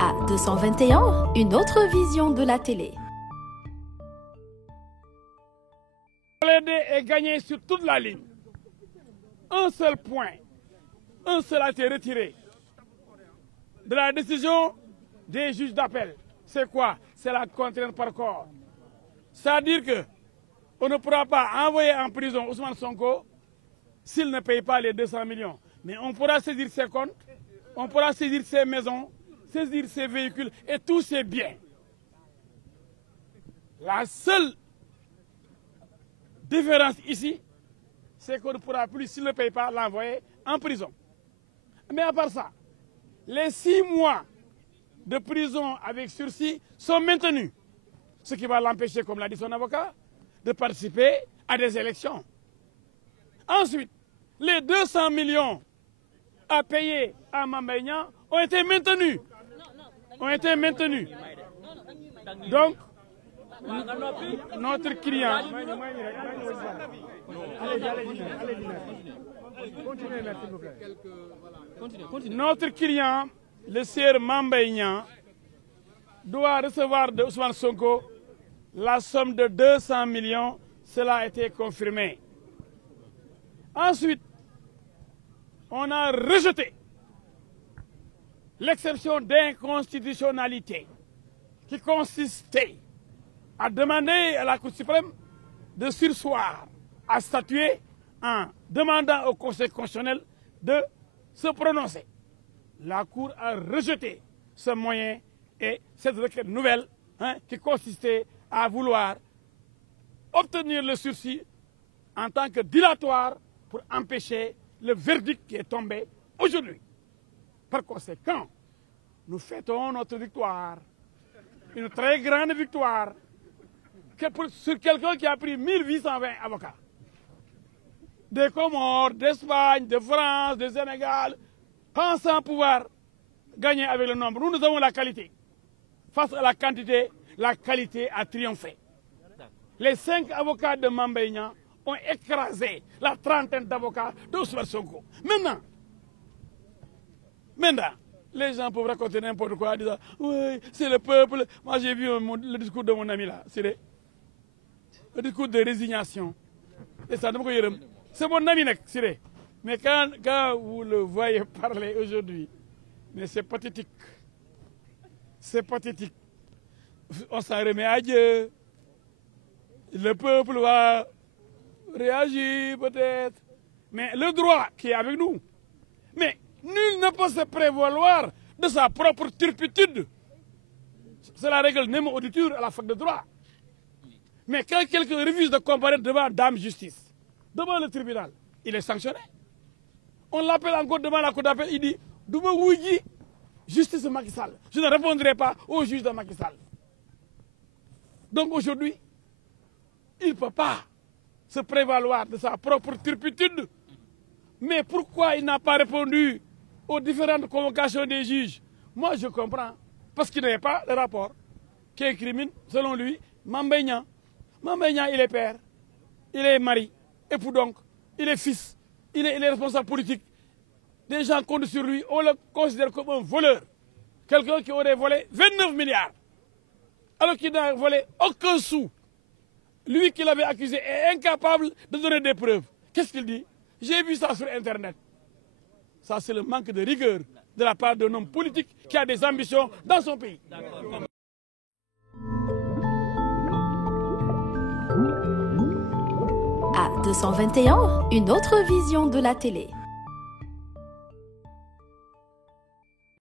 À 221, une autre vision de la télé. Plaidé est gagné sur toute la ligne. Un seul point, un seul a été retiré de la décision des juges d'appel. C'est quoi? C'est la contrainte par corps. C'est-à-dire qu'on ne pourra pas envoyer en prison Ousmane Sonko s'il ne paye pas les 200 millions. Mais on pourra saisir ses comptes, on pourra saisir ses maisons, saisir ses véhicules et tous ses biens. La seule différence ici, c'est qu'on ne pourra plus, s'il ne paye pas, l'envoyer en prison. Mais à part ça, les 6 mois de prison avec sursis sont maintenus. Ce qui va l'empêcher, comme l'a dit son avocat, de participer à des élections. Ensuite, les 200 millions à payer à Mambaïna ont été maintenus. Donc, notre client... Notre client, le sieur Mambaïna, doit recevoir de Ousmane Sonko la somme de 200 millions. Cela a été confirmé. Ensuite, on a rejeté l'exception d'inconstitutionnalité qui consistait à demander à la Cour suprême de surseoir à statuer en demandant au Conseil constitutionnel de se prononcer. La Cour a rejeté ce moyen et cette requête nouvelle qui consistait à vouloir obtenir le sursis en tant que dilatoire pour empêcher le verdict qui est tombé aujourd'hui. Par conséquent, nous fêtons notre victoire, une très grande victoire, sur quelqu'un qui a pris 1820 avocats. Des Comores, d'Espagne, de France, de Sénégal, pensant pouvoir gagner avec le nombre. Nous avons la qualité. Face à la quantité, la qualité a triomphé. Les 5 avocats de Mambaïna ont écrasé la trentaine d'avocats d'Ousmane Sonko. Maintenant, les gens peuvent raconter n'importe quoi en disant « Oui, c'est le peuple ». Moi, j'ai vu le discours de mon ami là, c'est le discours de résignation. Et ça, c'est mon ami, Siré. Mais quand vous le voyez parler aujourd'hui, mais c'est pathétique. C'est pathétique. On s'en remet à Dieu. Le peuple va réagir peut-être. Mais le droit qui est avec nous. Mais nul ne peut se prévaloir de sa propre turpitude. C'est la règle Nemo Auditure à la fac de droit. Mais quand quelqu'un refuse de comparaître devant Dame Justice, devant le tribunal, il est sanctionné. On l'appelle encore devant la cour d'appel, il dit « Douma Wouji, justice Macky Sall. Je ne répondrai pas au juge de Macky Sall. » Donc aujourd'hui, il ne peut pas se prévaloir de sa propre turpitude. Mais pourquoi il n'a pas répondu aux différentes convocations des juges? Moi, je comprends. Parce qu'il n'avait pas le rapport qui incrimine, selon lui, Mambaïna. Mambaïna, il est père, il est mari, époux donc, il est fils, il est responsable politique. Des gens comptent sur lui, on le considère comme un voleur. Quelqu'un qui aurait volé 29 milliards, alors qu'il n'a volé aucun sou. Lui qui l'avait accusé est incapable de donner des preuves. Qu'est-ce qu'il dit? J'ai vu ça sur Internet. Ça, c'est le manque de rigueur de la part d'un homme politique qui a des ambitions dans son pays. À 221, une autre vision de la télé.